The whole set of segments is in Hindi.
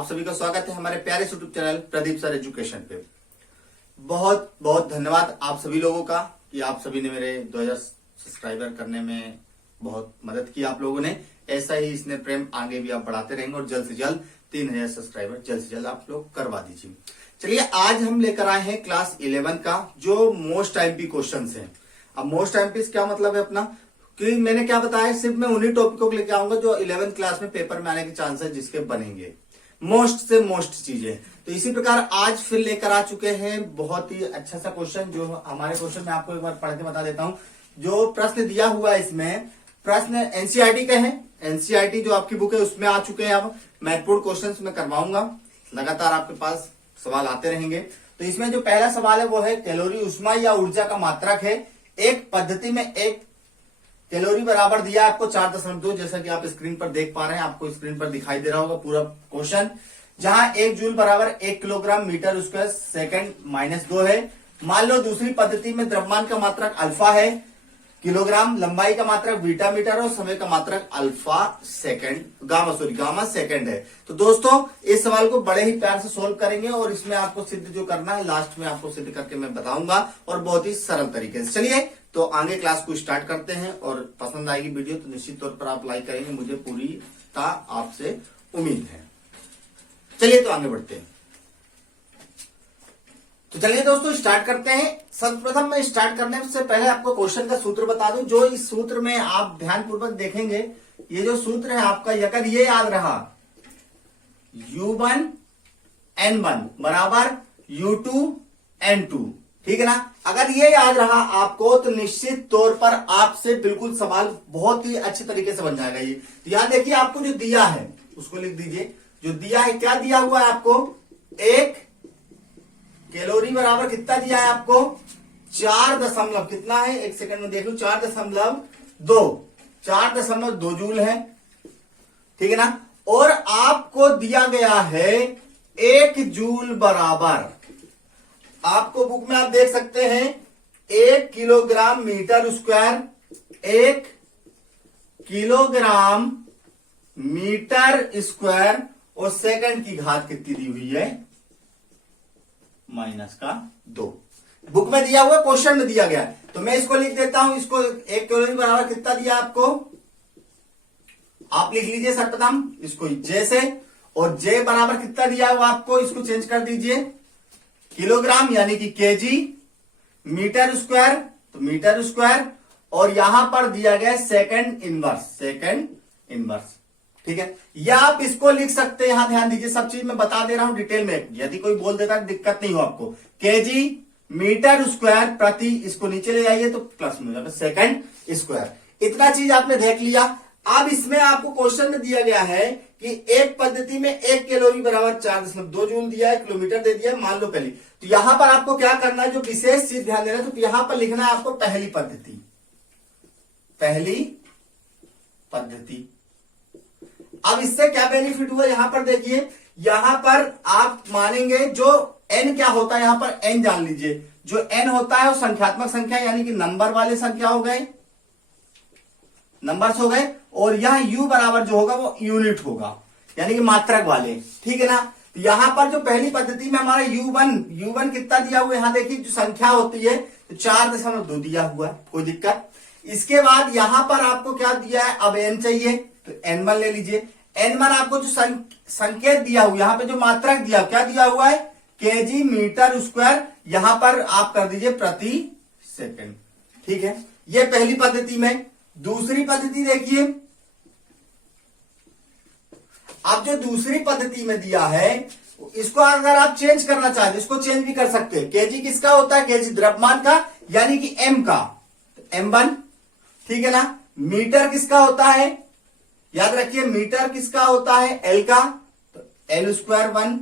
आप सभी का स्वागत है हमारे प्यारे YouTube channel Pradeep sir education पे। बहुत बहुत धन्यवाद आप सभी लोगों का कि आप सभी ने मेरे 2000 सब्सक्राइबर करने में बहुत मदद की आप लोगों ने। ऐसा ही स्नेह प्रेम आगे भी आप बढ़ाते रहेंगे और जल्द से जल्द 3000 सब्सक्राइबर जल्द से जल्द आप लोग करवा दीजिए। चलिए आज हम लेकर आए हैं क्लास 11 का जो मोस्ट आईएमपी क्वेश्चन है। अब मोस्ट आईएमपी क्या मतलब है अपना, कि मैंने क्या बताया, सिर्फ मैं उन्हीं टॉपिकों को लेकर आऊंगा जो 11th क्लास में पेपर में आने के चांसेस जिसके बनेंगे, मोस्ट से मोस्ट चीजें। तो इसी प्रकार आज फिर लेकर आ चुके हैं बहुत ही अच्छा सा क्वेश्चन। जो हमारे क्वेश्चन में आपको एक बार पढ़ के बता देता हूं। जो प्रश्न दिया हुआ है इसमें प्रश्न एनसीईआरटी का है। एनसीईआरटी जो आपकी बुक है उसमें आ चुके हैं। अब महत्वपूर्ण क्वेश्चन में करवाऊंगा, लगातार आपके पास सवाल आते रहेंगे। तो इसमें जो पहला सवाल है वो है कैलोरी ऊष्मा या ऊर्जा का मात्रक है। एक पद्धति में एक कैलोरी बराबर दिया आपको 4.2, जैसा कि आप स्क्रीन पर देख पा रहे हैं, आपको स्क्रीन पर दिखाई दे रहा होगा पूरा क्वेश्चन। जहां 1 जूल बराबर 1 किलोग्राम मीटर स्क्वायर सेकंड -2 है। मान लो दूसरी पद्धति में द्रव्यमान का मात्रक अल्फा है, किलोग्राम, लंबाई का मात्रक बीटा मीटर और समय का मात्रक गामा सेकंड है। तो दोस्तों इस सवाल को बड़े ही प्यार से सोल्व करेंगे और इसमें आपको सिद्ध जो करना है लास्ट में आपको सिद्ध करके मैं बताऊंगा और बहुत ही सरल तरीके से। चलिए तो आगे क्लास को स्टार्ट करते हैं और पसंद आएगी वीडियो तो निश्चित तौर पर आप लाइक करेंगे, मुझे पूरी आपसे उम्मीद है। चलिए तो आगे बढ़ते हैं। तो चलिए दोस्तों स्टार्ट करते हैं। सर्वप्रथम मैं स्टार्ट करने से पहले आपको क्वेश्चन का सूत्र बता दूं। जो इस सूत्र में आप ध्यानपूर्वक देखेंगे, ये जो सूत्र है आपका, अगर ये याद रहा U1 N1 बराबर U2 N2, ठीक है ना। अगर ये याद रहा आपको तो निश्चित तौर पर आपसे बिल्कुल सवाल बहुत ही अच्छे तरीके से बन जाएगा। ये तो याद देखिए, आपको जो दिया है उसको लिख दीजिए। जो दिया है, क्या दिया हुआ है आपको, एक कैलोरी बराबर कितना दिया है आपको, 4 कितना है, एक सेकंड में देख लू, 4.2 जूल है, ठीक है ना। और आपको दिया गया है 1 जूल बराबर, आपको बुक में आप देख सकते हैं 1 kilogram metre square, 1 kilogram metre square और सेकंड की घात कितनी दी हुई है, -2। बुक में दिया हुआ, क्वेश्चन में दिया गया है। तो मैं इसको लिख देता हूं। इसको 1 कैलोरी बराबर कितना दिया आपको, आप लिख लीजिए सर्वप्रथम इसको जे से, और जे बराबर कितना दिया हुआ आपको, इसको चेंज कर दीजिए किलोग्राम यानी कि केजी, मीटर स्क्वायर तो मीटर स्क्वायर, और यहां पर दिया गया सेकंड इनवर्स, ठीक है। या आप इसको लिख सकते हैं, यहां ध्यान दीजिए, सब चीज मैं बता दे रहा हूं डिटेल में, यदि कोई बोल देता है दिक्कत नहीं हो आपको। केजी मीटर स्क्वायर प्रति, इसको नीचे ले जाइए तो प्लस में जाएगा सेकंड स्क्वायर। इतना चीज आपने देख लिया। अब इसमें आपको क्वेश्चन में दिया गया है कि एक पद्धति में 1 कैलोरी बराबर 4.2 जूल दिया है, किलोमीटर दे दिया है, मान लो पहली। तो यहां पर आपको क्या करना है, जो विशेष चीज ध्यान देना है, तो यहां पर लिखना है आपको पहली पद्धति। अब इससे क्या बेनिफिट हुआ, यहां पर देखिए, यहां पर आप मानेंगे जो n क्या होता है, यहां पर n जान लीजिए। जो n होता है वो संख्यात्मक संख्या यानी कि नंबर वाले संख्या हो गए, नंबर्स हो गए, और यह u बराबर जो होगा वो यूनिट होगा यानी कि मात्रक वाले, ठीक है ना। तो यहां पर जो पहली पद्धति में हमारा U1 कितना दिया हुआ है, यहां देखिए जो संख्या होती है तो 4.2 दिया हुआ है, कोई दिक्कत। इसके बाद यहां पर आपको क्या दिया है, अब n चाहिए तो N1 ले लीजिए। N1 आपको जो संकेत दिया हुआ, यहां पे जो मात्रक दिया, क्या दिया हुआ है, केजी मीटर स्क्वायर, यहां पर आप कर दीजिए प्रति सेकंड, ठीक है। ये पहली पद्धति में। दूसरी पद्धति देखिए, अब जो दूसरी पद्धति में दिया है, इसको अगर आप चेंज करना चाहते इसको चेंज भी कर सकते हैं। केजी किसका होता है, केजी द्रव्यमान का यानी कि m का, तो M1, ठीक है ना। मीटर किसका होता है, याद रखिए मीटर किसका होता है, L का, तो L स्क्वायर 1।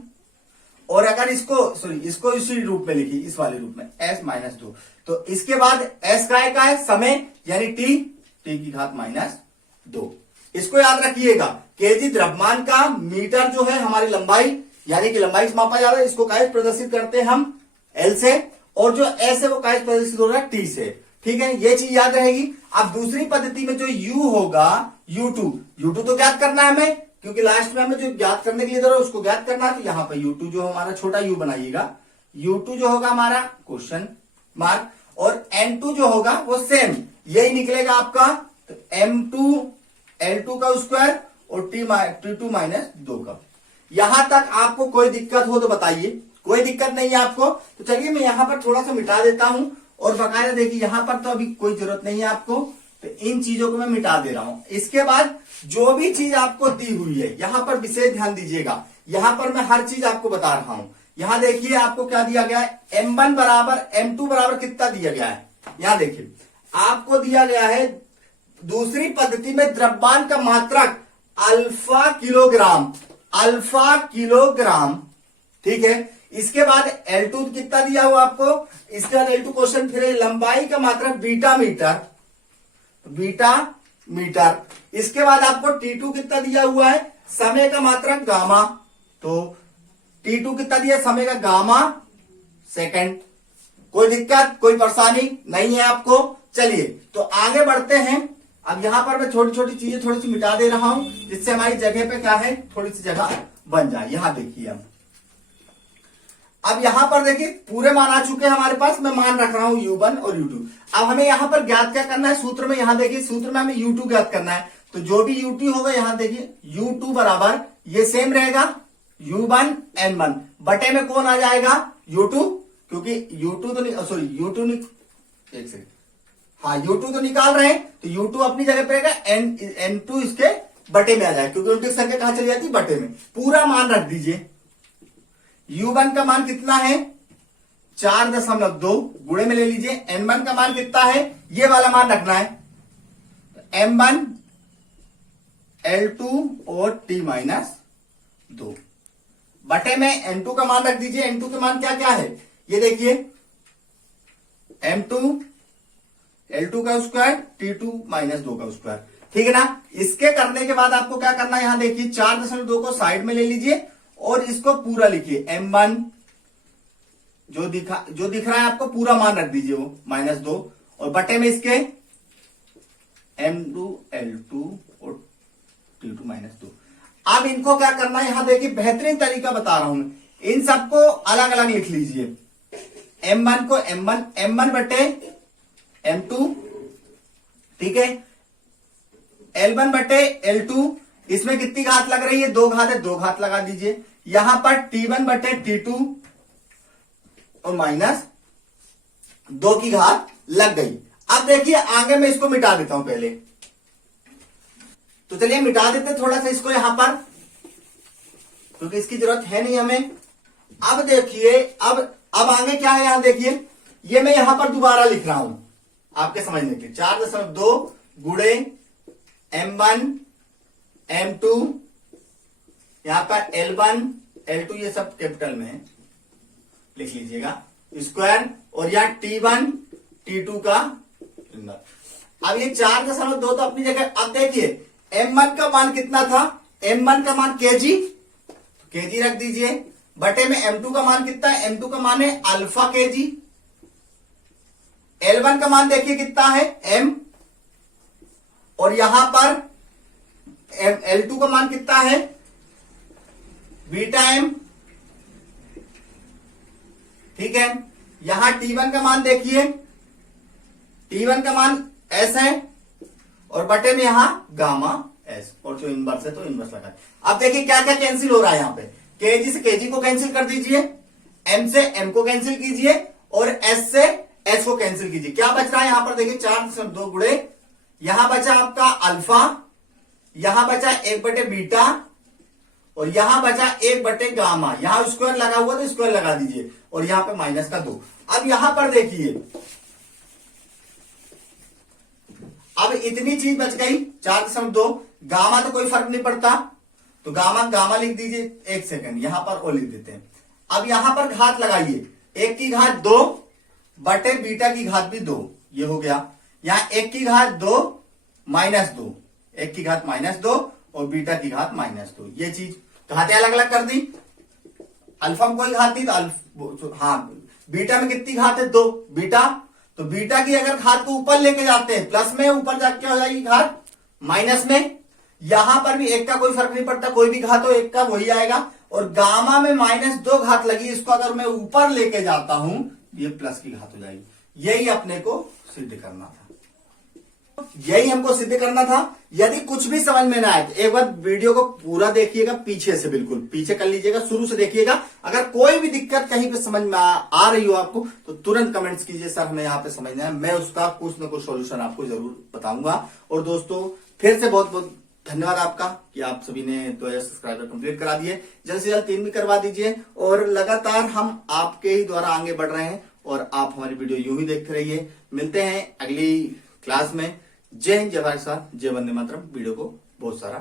और अगर इसको इसी रूप में लिखिए, इस वाले रूप में S-2, तो इसके बाद S का है समय यानी T की घात -2। इसको याद रखिएगा, केजी द्रव्यमान का, मीटर जो है हमारी लंबाई यानी कि लंबाई से मापा जा रहा है, इसको काय प्रदर्शित करते हैं हम L से, और जो S है वो काय प्रदर्शित हो रहा है T से, ठीक है। ये चीज याद रहेगी। अब दूसरी पद्धति में जो U होगा U2 तो ज्ञात करना है हमें, क्योंकि लास्ट में हमें जो ज्ञात करने के लिए दे रहा है उसको ज्ञात करना है। तो यहाँ पर U2 जो हमारा छोटा u बनाइएगा, U2 जो होगा हमारा क्वेश्चन मार्क, और N2 जो होगा वो सेम यही निकलेगा आपका। तो M2 L2 का स्क्वायर और T2 माइनस 2 का। यहां तक आपको कोई दिक्कत हो तो बताइए, कोई दिक्कत नहीं है आपको। तो चलिए मैं यहां पर थोड़ा सा मिटा देता हूं, और बकायदा देखिए यहां पर तो अभी कोई जरूरत नहीं है आपको, तो इन चीजों को मैं मिटा दे रहा हूं। इसके बाद जो भी चीज आपको दी हुई है यहां पर विशेष ध्यान दीजिएगा, यहां पर मैं हर चीज आपको बता रहा हूं। यहां देखिए आपको क्या दिया गया है, M1 बराबर M2 बराबर कितना दिया गया है। यहां देखिए आपको दिया गया है दूसरी पद्धति में द्रव्यमान का मात्रक अल्फा किलोग्राम, अल्फा किलोग्राम, ठीक है। इसके बाद L2 कितना दिया हुआ आपको, इसके बाद L2 क्वेश्चन फिर लंबाई का मात्रक बीटा मीटर, बीटा मीटर। इसके बाद आपको T2 कितना दिया हुआ है, समय का मात्रक गामा, तो T2 कितना दिया समय का गामा सेकंड। कोई दिक्कत कोई परेशानी नहीं है आपको। चलिए तो आगे बढ़ते हैं। अब यहां पर मैं छोटी छोटी चीजें थोड़ी सी मिटा दे रहा हूं, जिससे हमारी जगह पे क्या है थोड़ी सी जगह बन जाए। यहां देखिए अब यहां पर देखिए पूरे मान आ चुके हैं हमारे पास, मैं मान रख रहा हूं U1 और U2। अब हमें यहां पर ज्ञात क्या करना है, सूत्र में यहां देखिए सूत्र में हमें U2 ज्ञात करना है। तो जो भी U2 होगा यहां देखिए U2 बराबर ये सेम रहेगा U1 N1 बटे में कौन आ जाएगा U2, क्योंकि U2 तो नहीं, सॉरी U2 नहीं, एक सेकंड, हाँ U2 तो निकाल रहे हैं, तो U2 अपनी जगह पे रहेगा, N2 इसके बटे में आ जाएगा, क्योंकि उनकी संख्या कहां चली जाती है बटे में। पूरा मान रख दीजिए। U1 का मान कितना है 4.2 गुणे में ले लीजिए। N1 का मान कितना है, ये वाला मान रखना है, M1 L2 और T माइनस 2 बटे में N2 का मान रख दीजिए। N2 का मान क्या क्या है ये देखिए, M2 L2 का स्क्वायर T2 माइनस 2 का स्क्वायर, ठीक है ना। इसके करने के बाद आपको क्या करना है, यहां देखिए 4.2 को साइड में ले लीजिए और इसको पूरा लिखिए। M1 जो दिख रहा है आपको पूरा मान रख दीजिए वो -2, और बटे में इसके M2 L2 और T2 माइनस 2। अब इनको क्या करना है, यहां देखिए बेहतरीन तरीका बता रहा हूं, इन सबको अलग अलग लिख लीजिए। M1 को M1 बटे M2, ठीक है। L1 बटे L2, इसमें कितनी घात लग रही है, 2 घात है, 2 घात लगा दीजिए। यहां पर T1 बटे T2 और माइनस 2 की घात लग गई। अब देखिए आगे मैं इसको मिटा देता हूं पहले, तो चलिए मिटा देते थोड़ा सा इसको यहां पर, क्योंकि इसकी जरूरत है नहीं हमें। अब देखिए अब आगे क्या है, यहां देखिए ये मैं यहां पर दोबारा लिख रहा हूं आपके समझने के लिए। 4.2 गुणे M1 M2, यहां पर L1 L2 ये सब कैपिटल में है, लिख लीजिएगा स्क्वायर, और यहां T1 T2 का। अब ये 4.2 तो अपनी जगह। अब देखिए M1 का मान कितना था, M1 का मान kg, kg रख दीजिए, बटे में M2 का मान कितना है, M2 का मान है अल्फा kg। L1 का मान देखिए कितना है M, और यहां पर L2 का मान कितना है बीटा M, ठीक है। यहां T1 का मान देखिए, T1 का मान S है, और बटे में यहां गामा S, और जो इनवर्स है तो इनवर्स लगा। अब देखिए क्या क्या कैंसिल हो रहा है, यहां पे kg से kg को कैंसिल कर दीजिए, M से M को कैंसिल कीजिए, और S से S को कैंसिल कीजिए। क्या बच रहा है यहां पर देखिए 4.2 गुणे, यहां बचा आपका अल्फा, यहां बचा 1 बटे बीटा, और यहां बचा 1 बटे गामा। यहां स्क्वायर लगा हुआ तो स्क्वायर लगा दीजिए, और यहां पे माइनस का 2। अब यहां पर देखिए अब इतनी चीज बच गई 4.2। गामा तो कोई फर्क नहीं पड़ता, तो गामा लिख दीजिए, एक सेकंड यहां पर ओ लिख देते हैं। अब यहां पर घात लगाइए, 1 की घात 2 बटे बीटा की घात भी 2, ये हो गया। यहां 1 की घात 2 माइनस 2, 1 की घात -2 और बीटा की घात -2, ये चीज घातें अलग अलग कर दी। अल्फा में कोई घात नहीं, तो हाँ बीटा में कितनी घात है 2 बीटा, तो बीटा की अगर घात को ऊपर लेके जाते हैं प्लस में, ऊपर जाके क्या हो जाएगी घात माइनस में। यहां पर भी एक का कोई फर्क नहीं पड़ता, कोई भी घात हो एक का वही आएगा। और गामा में -2 घात लगी, इसको अगर मैं ऊपर लेके जाता हूं ये प्लस की घात हो जाएगी। यही अपने को सिद्ध करना था, यही हमको सिद्ध करना था। यदि कुछ भी समझ में ना आए तो एक बार वीडियो को पूरा देखिएगा, पीछे से बिल्कुल पीछे कर लीजिएगा, शुरू से देखिएगा। अगर कोई भी दिक्कत कहीं पे समझ में आ रही हो आपको तो तुरंत कमेंट्स कीजिए, सर हमें यहाँ पे समझना है, मैं उसका कुछ ना कुछ सॉल्यूशन आपको जरूर बताऊंगा। और दोस्तों फिर से बहुत बहुत धन्यवाद आपका कि आप सभी ने 2000 सब्सक्राइबर कंप्लीट करा दिए। जल्द से जल्द 3 भी करवा दीजिए और लगातार हम आपके ही द्वारा आगे बढ़ रहे हैं और आप हमारी वीडियो यूं ही देखते रहिए। मिलते हैं अगली क्लास में। जय हिंद, जय भारत, जय वंदे मातरम। वीडियो को बहुत सारा